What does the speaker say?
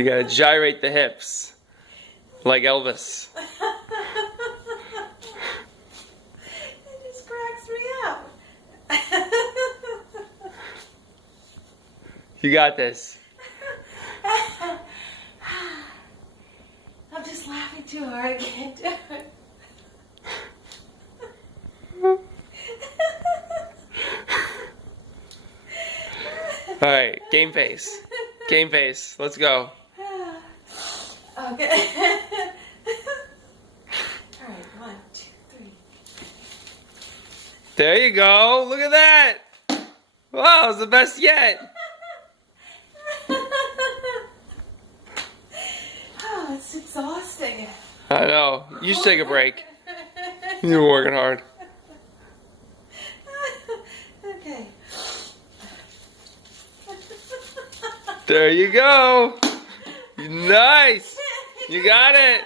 You gotta gyrate the hips. Like Elvis. It just cracks me up. You got this. I'm just laughing too hard. I can't do it. Alright, game face. Game face. Let's go. Okay. Alright, 1, 2, 3. There you go. Look at that. Wow, it's the best yet. Oh, it's exhausting. I know. You should take a break. You're working hard. Okay. There you go. Nice. You got it.